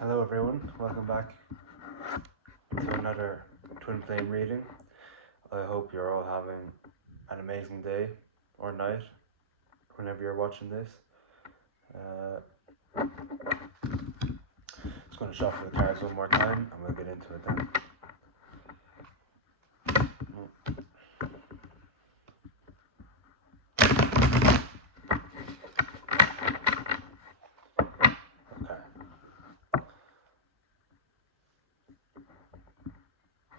Hello everyone, welcome back to another Twin Flame reading. I hope you're all having an amazing day or night whenever you're watching this. Just going to shuffle the cards one more time and we'll get into it then. Okay.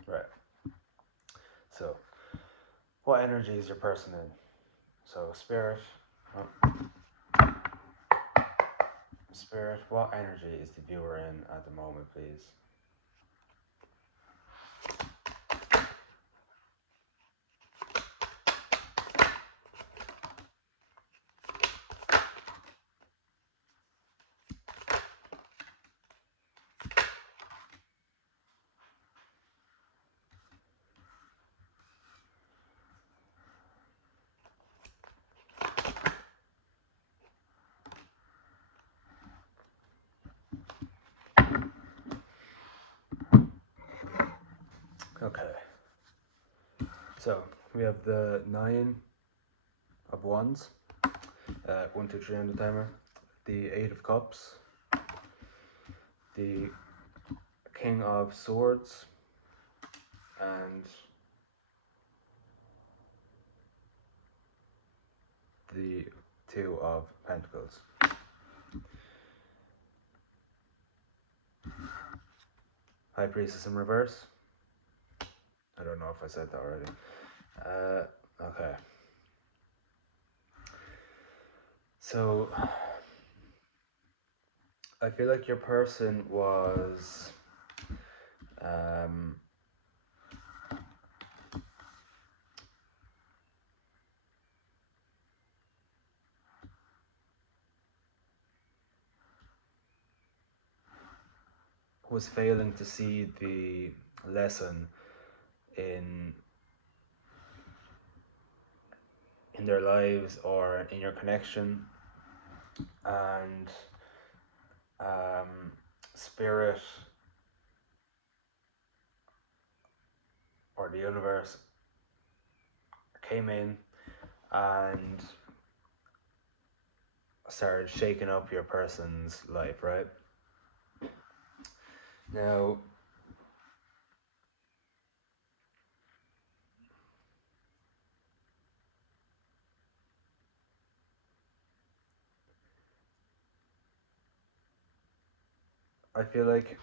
Right. So, what energy is your person in? So, Spirit, what energy is the viewer in at the moment, please? Okay. So, we have the 9 of Wands, 1, 2, 3 on the timer, the 8 of Cups, the King of Swords, and the 2 of Pentacles. High Priestess in reverse. I don't know if I said that already. Okay. So, I feel like your person was failing to see the lesson in their lives or in your connection, and spirit or the universe came in and started shaking up your person's life, right? Now, I feel like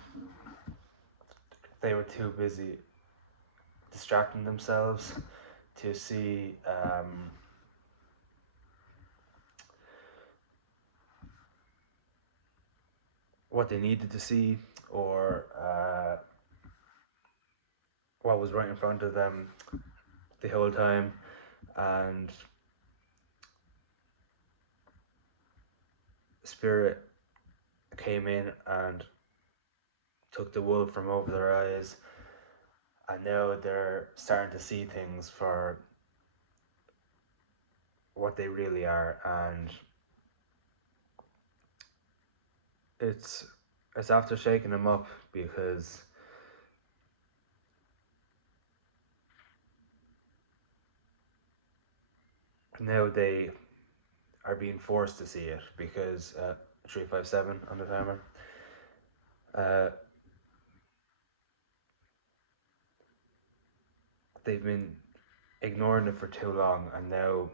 they were too busy distracting themselves to see what they needed to see, or what was right in front of them the whole time. And Spirit came in and took the wool from over their eyes, and now they're starting to see things for what they really are. And it's after shaking them up, because now they are being forced to see it, because 357 on the timer. They've been ignoring it for too long, and now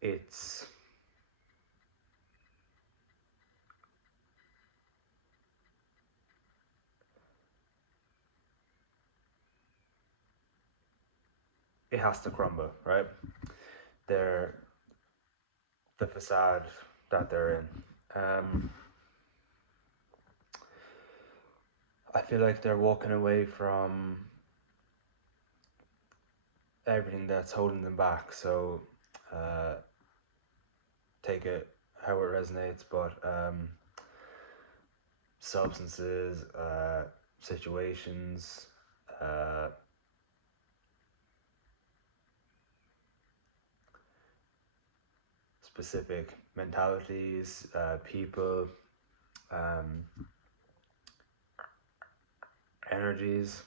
it's it has to crumble, right? They're the facade that they're in. I feel like they're walking away from everything that's holding them back. So take it how it resonates, but substances, situations, specific mentalities, people, energies,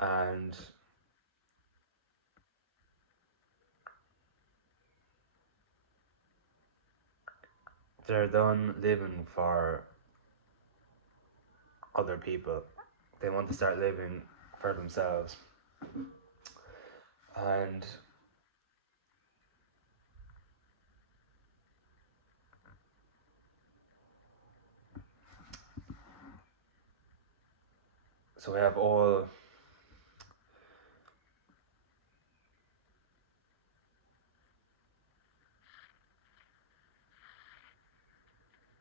and they're done living for other people. They want to start living for themselves. And so we have all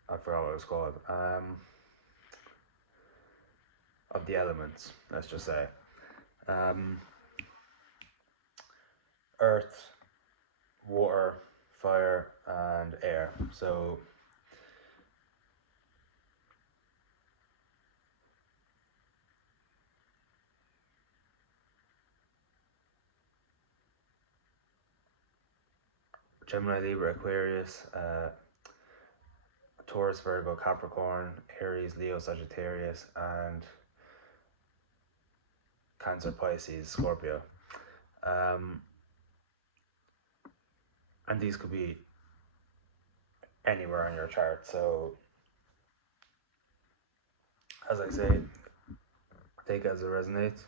I forgot what it was called. Of the elements, let's just say. Earth, water, fire, and air. So Gemini, Libra, Aquarius, Taurus, Virgo, Capricorn, Aries, Leo, Sagittarius, and Cancer, Pisces, Scorpio. And these could be anywhere on your chart. So, as I say, take it as it resonates.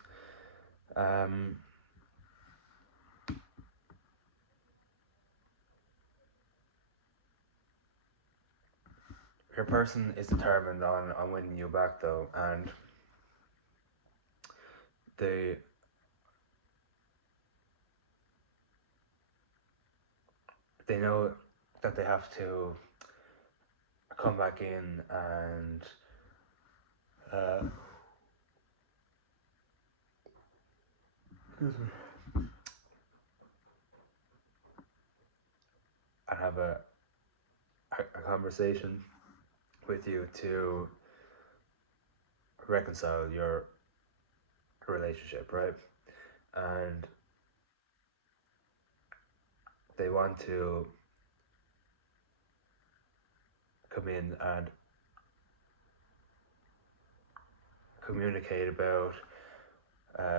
Your person is determined on winning you back, though, and they know that they have to come back in and have a conversation with you to reconcile your relationship, right? And they want to come in and communicate about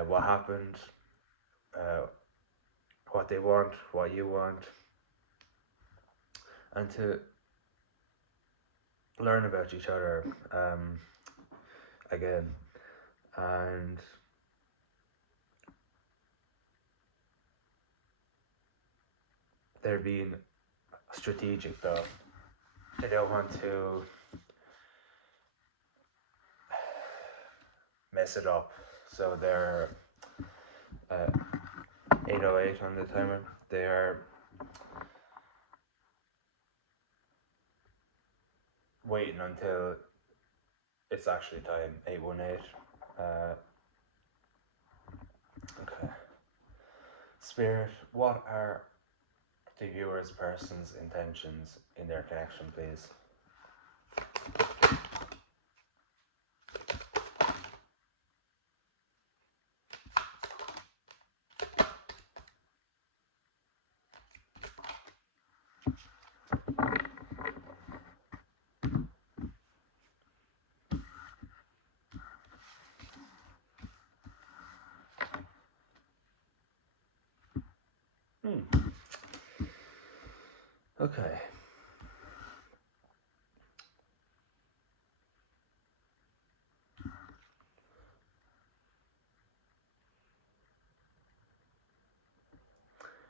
what happened, what they want, what you want, and to learn about each other again. And they're being strategic, though. They don't want to mess it up. So they're 8:08 on the timer. They are waiting until it's actually time, 8:18. Okay. Spirit, what are the viewer's person's intentions in their connection, please? Okay.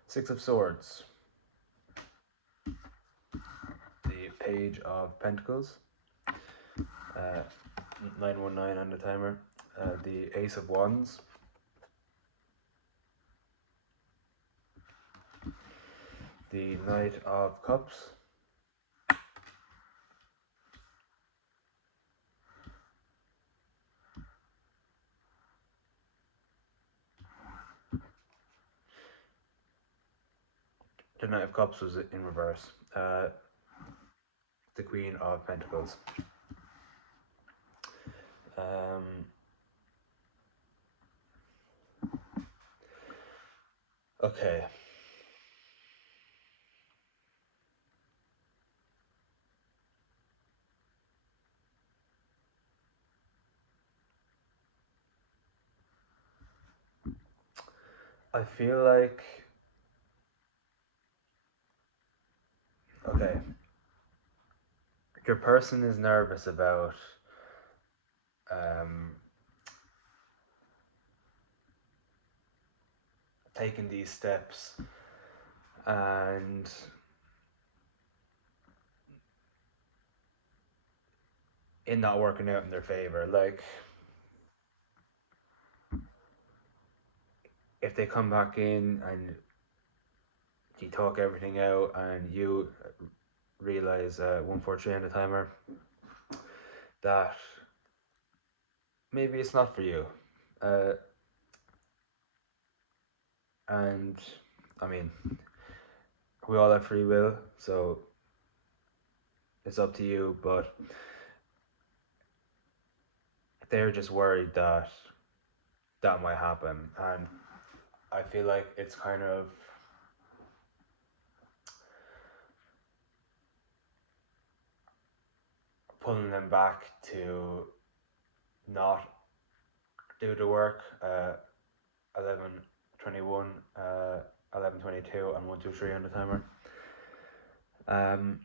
Six of Swords. The Page of Pentacles. 9:19 on the timer. The Ace of Wands. The Knight of Cups. The Knight of Cups was in reverse. The Queen of Pentacles. Okay. I feel like, okay, your person is nervous about um, taking these steps and it not working out in their favor. Like, if they come back in and you talk everything out and you realize 143 on the timer that maybe it's not for you. Uh, and I mean, we all have free will, so it's up to you, but they're just worried that that might happen. And I feel like it's kind of pulling them back to not do the work. 11:21, 11:22, and 123 on the timer. Um,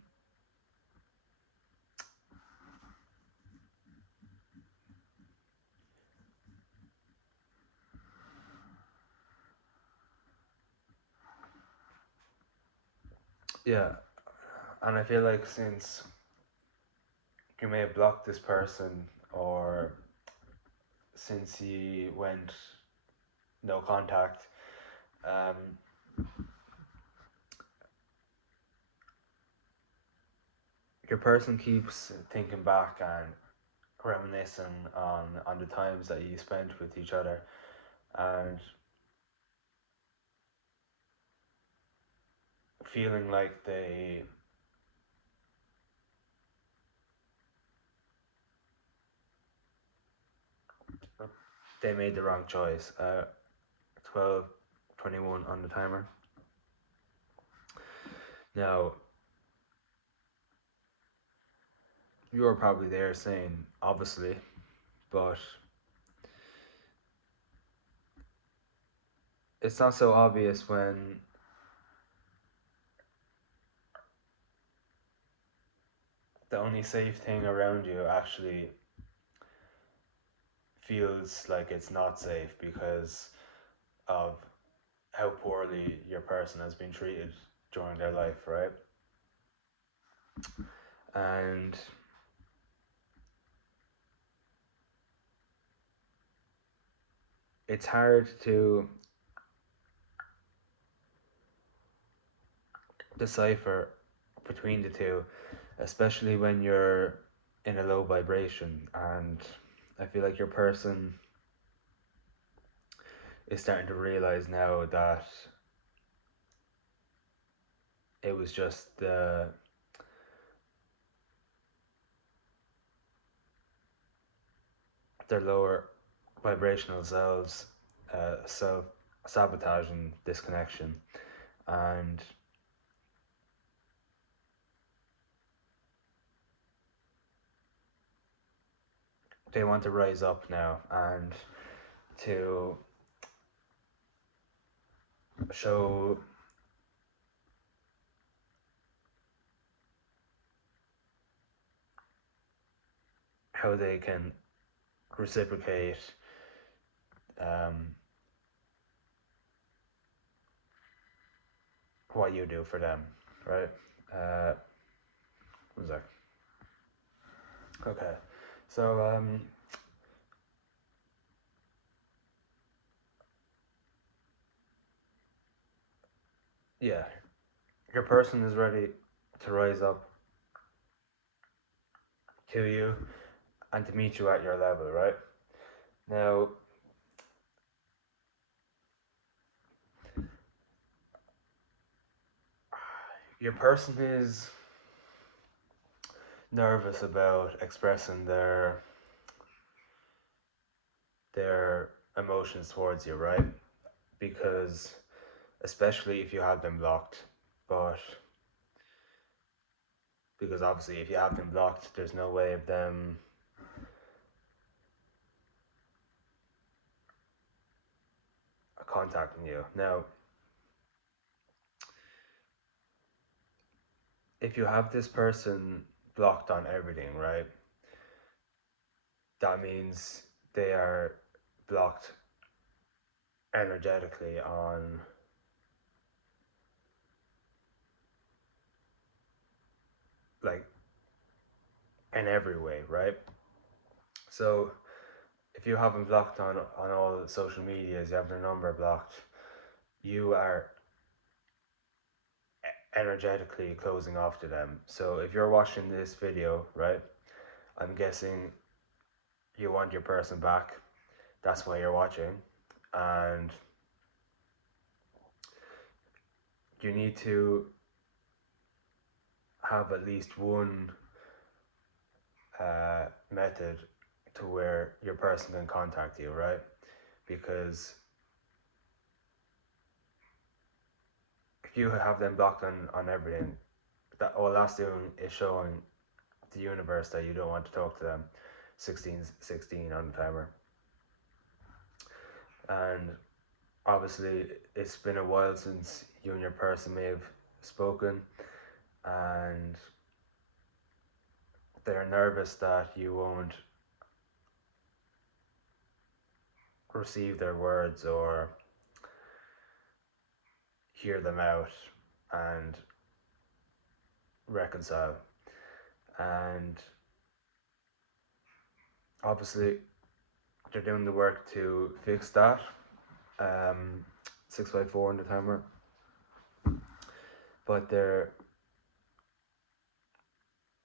yeah, and I feel like since you may have blocked this person, or since he went no contact, your person keeps thinking back and reminiscing on the times that you spent with each other, and feeling like they made the wrong choice. 12:21 on the timer. Now, you were probably there saying, obviously, but it's not so obvious when the only safe thing around you actually feels like it's not safe because of how poorly your person has been treated during their life, right? And it's hard to decipher between the two, especially when you're in a low vibration. And I feel like your person is starting to realize now that it was just their lower vibrational selves self sabotaging this connection, and they want to rise up now and to show how they can reciprocate what you do for them, right? What was that? Okay, so yeah, your person is ready to rise up to you and to meet you at your level, right? Now, your person is nervous about expressing their emotions towards you, right? Because especially if you have them blocked, but because obviously if you have them blocked, there's no way of them contacting you. Now, if you have this person blocked on everything, right, that means they are blocked energetically on like in every way, right? So if you have them blocked on all the social medias, you have their number blocked, you are energetically closing off to them. So if you're watching this video, right, I'm guessing you want your person back. That's why you're watching. And you need to have at least one method to where your person can contact you, right? Because if you have them blocked on everything, that all that's doing is showing the universe that you don't want to talk to them. 16 on the timer. And obviously it's been a while since you and your person may have spoken, and they're nervous that you won't receive their words or hear them out and reconcile. And obviously they're doing the work to fix that. 654 on the timer, but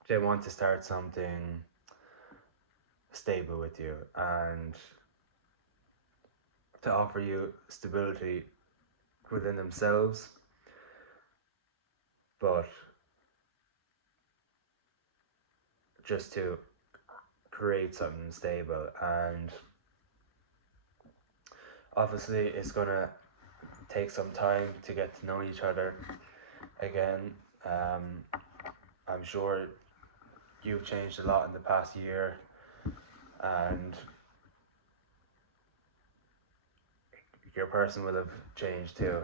they want to start something stable with you and to offer you stability within themselves, but just to create something stable. And obviously it's gonna take some time to get to know each other again. I'm sure you've changed a lot in the past year, and your person will have changed too.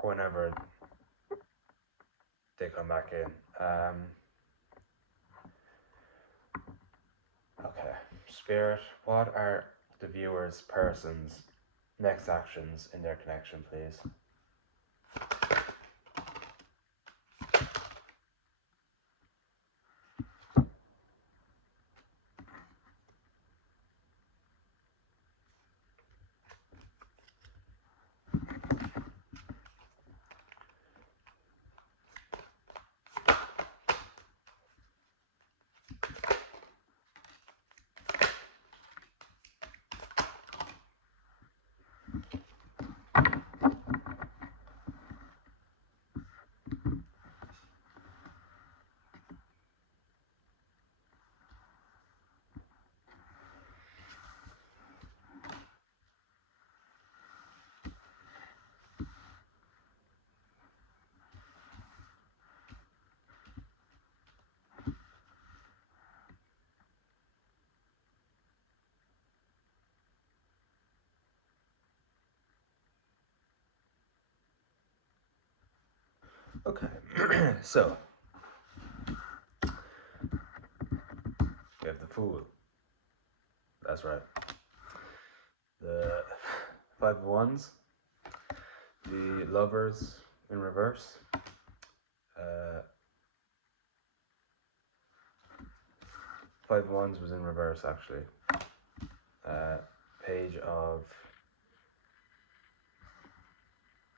Whenever they come back in. Okay, Spirit, what are the viewer's person's next actions in their connection, please? Okay, so we have the Fool. That's right. The Five of Wands, the Lovers in reverse, Five of Wands was in reverse actually. Page of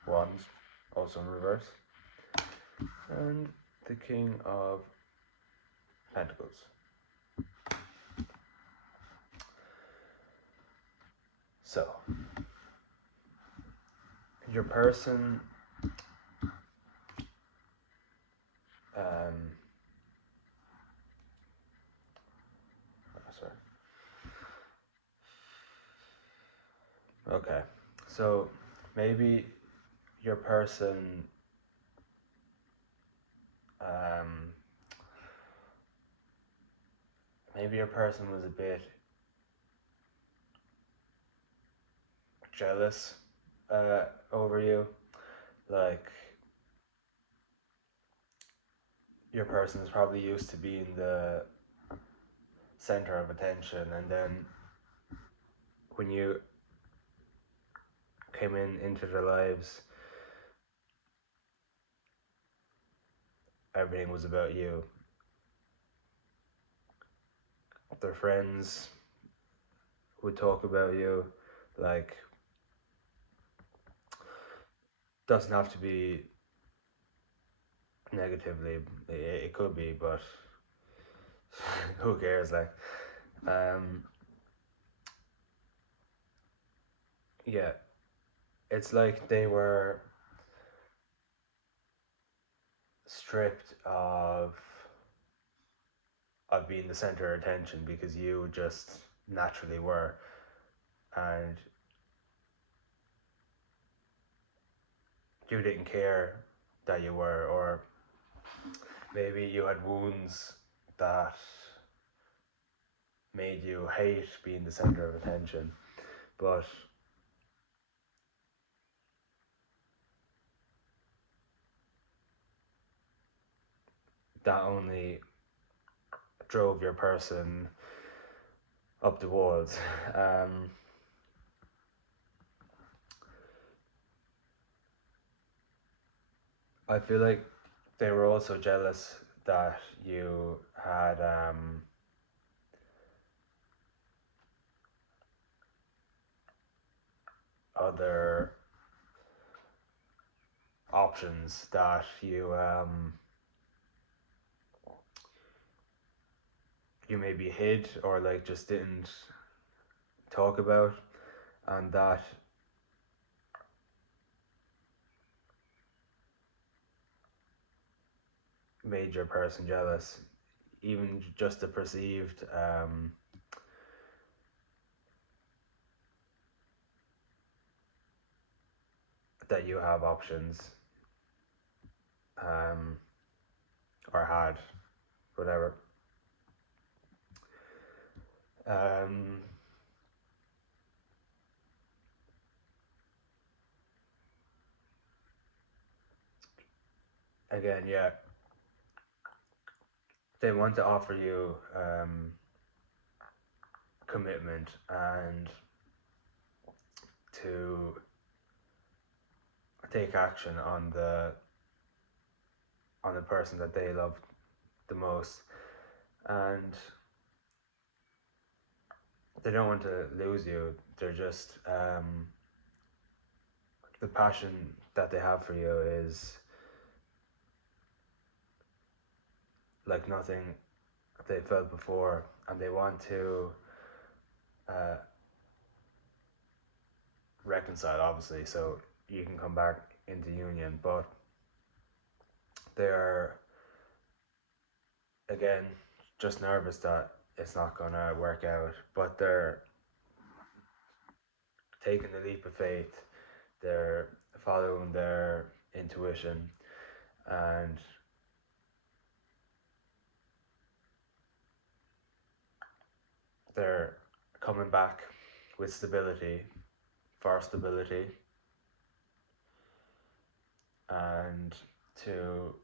Wands, also in reverse, and the King of Pentacles. So, your person sorry. Okay, so maybe your person maybe your person was a bit jealous over you. Like, your person is probably used to being the center of attention, and then when you came into their lives, everything was about you. Their friends would talk about you, like, doesn't have to be negatively. It could be, but who cares? Like, um, yeah, it's like they were stripped of being the center of attention because you just naturally were, and you didn't care that you were, or maybe you had wounds that made you hate being the center of attention, but that only drove your person up the walls. I feel like they were also jealous that you had other options that you maybe hid or like just didn't talk about, and that made your person jealous. Even just the perceived that you have options, um, or had, whatever. Um, Again, yeah, they want to offer you commitment and to take action on the person that they love the most, and they don't want to lose you. They're just the passion that they have for you is like nothing they felt before, and they want to uh, reconcile, obviously, so you can come back into union. But they're, again, just nervous that it's not gonna work out. But they're taking the leap of faith. They're following their intuition, and they're coming back with stability, for stability, and to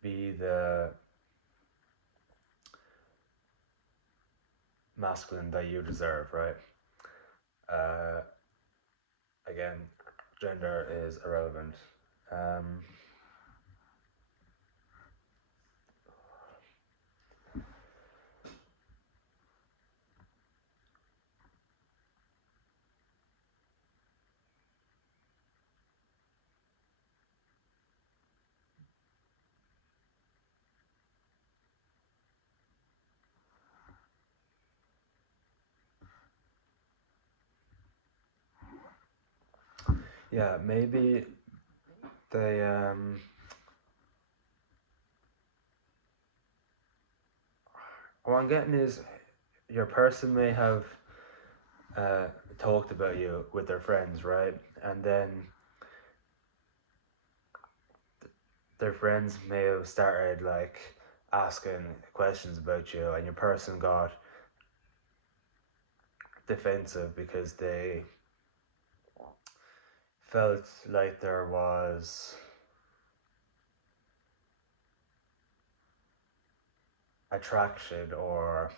be the masculine that you deserve, right? Uh, Again, gender is irrelevant. Um, yeah, maybe they. What I'm getting is your person may have uh, talked about you with their friends, right? And then their friends may have started like asking questions about you, and your person got defensive because they felt like there was attraction or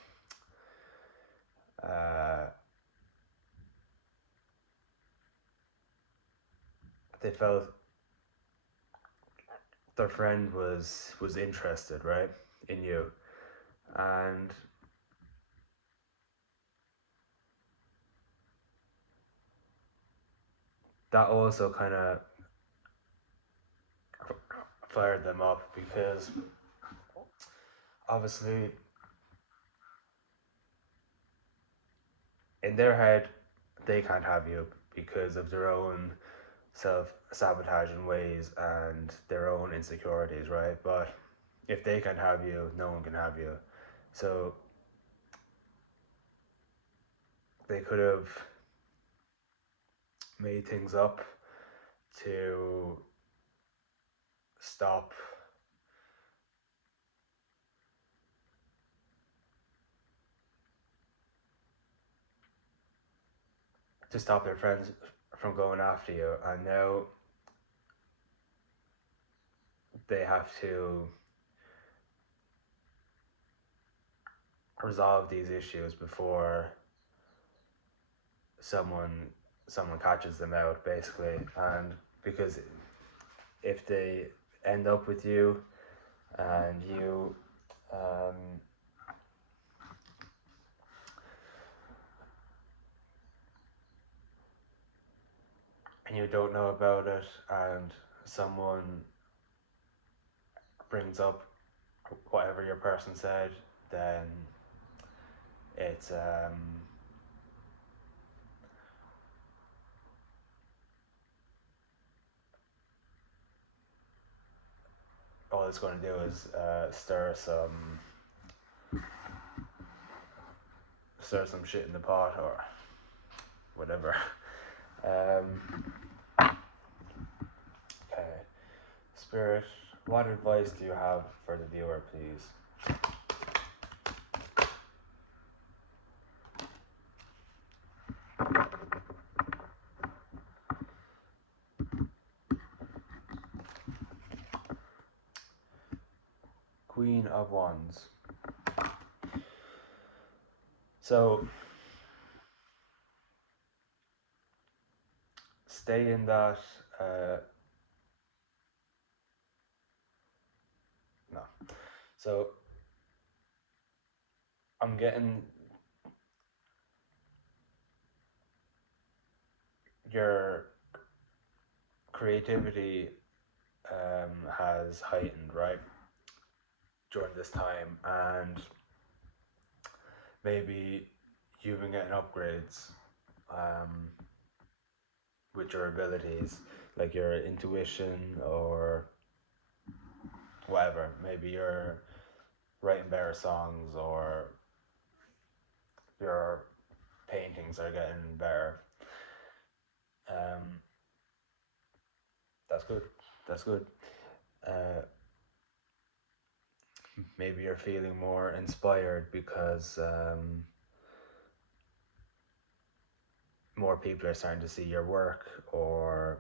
they felt their friend was interested, right, in you, and that also kind of fired them up because obviously in their head they can't have you because of their own self-sabotaging ways and their own insecurities, right? But if they can have you, no one can have you. So they could have made things up to stop their friends from going after you, and now they have to resolve these issues before someone catches them out, basically. And because if they end up with you and you and you don't know about it, and someone brings up whatever your person said, then it's all it's going to do is stir some shit in the pot or whatever. Okay, Spirit, what advice do you have for the viewer, please? Queen of Wands. So stay in that no. So I'm getting your creativity has heightened, right, during this time, and maybe you've been getting upgrades with your abilities, like your intuition or whatever. Maybe you're writing better songs or your paintings are getting better. That's good. That's good. Maybe you're feeling more inspired because more people are starting to see your work, or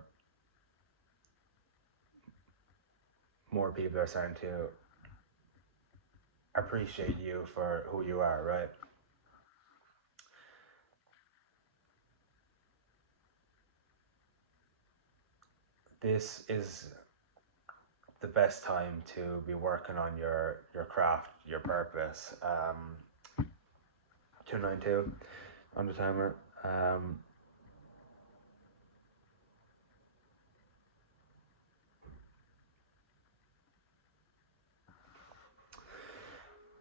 more people are starting to appreciate you for who you are, right? This is the best time to be working on your craft, your purpose. 292 on the timer.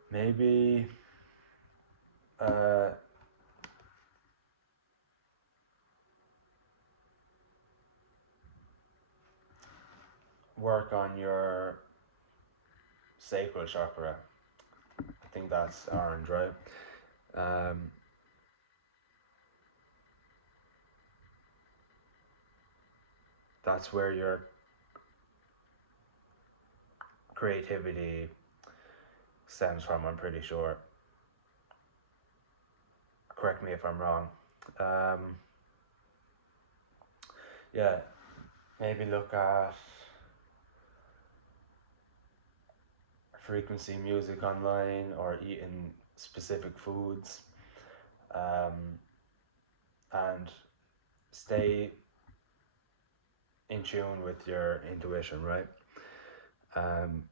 Maybe work on your sacral chakra. I think that's orange, right? That's where your creativity stems from, I'm pretty sure. Correct me if I'm wrong. Yeah, maybe look at frequency music online or eating specific foods, and stay in tune with your intuition, right? Um,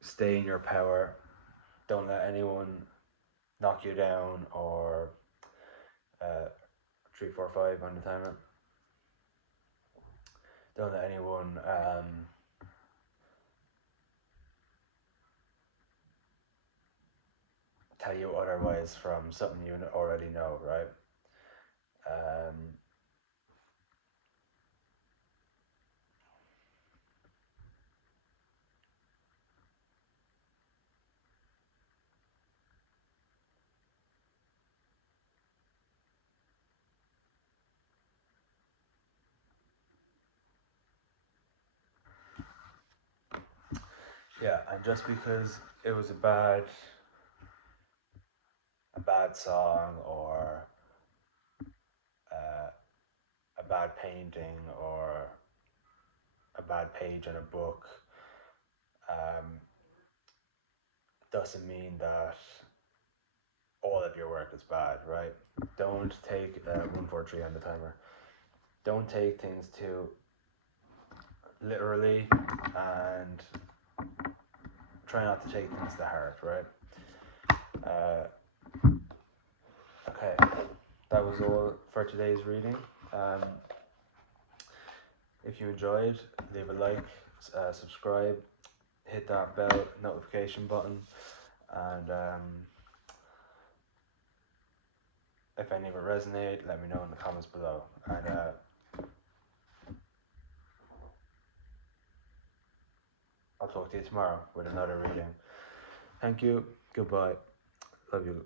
Stay in your power. Don't let anyone knock you down or 3, 4, 5 on the timer. Don't let anyone tell you otherwise from something you already know, right? Um, yeah, and just because it was a bad song or uh, a bad painting or a bad page in a book, um, doesn't mean that all of your work is bad, right? Don't take 1, 4, 3 on the timer. Don't take things too literally, and try not to take things to heart, right? Okay, that was all for today's reading. If you enjoyed, leave a like, subscribe, hit that bell notification button, and if any of it resonate, let me know in the comments below. And I'll talk to you tomorrow with another reading. Thank you. Goodbye. Love you.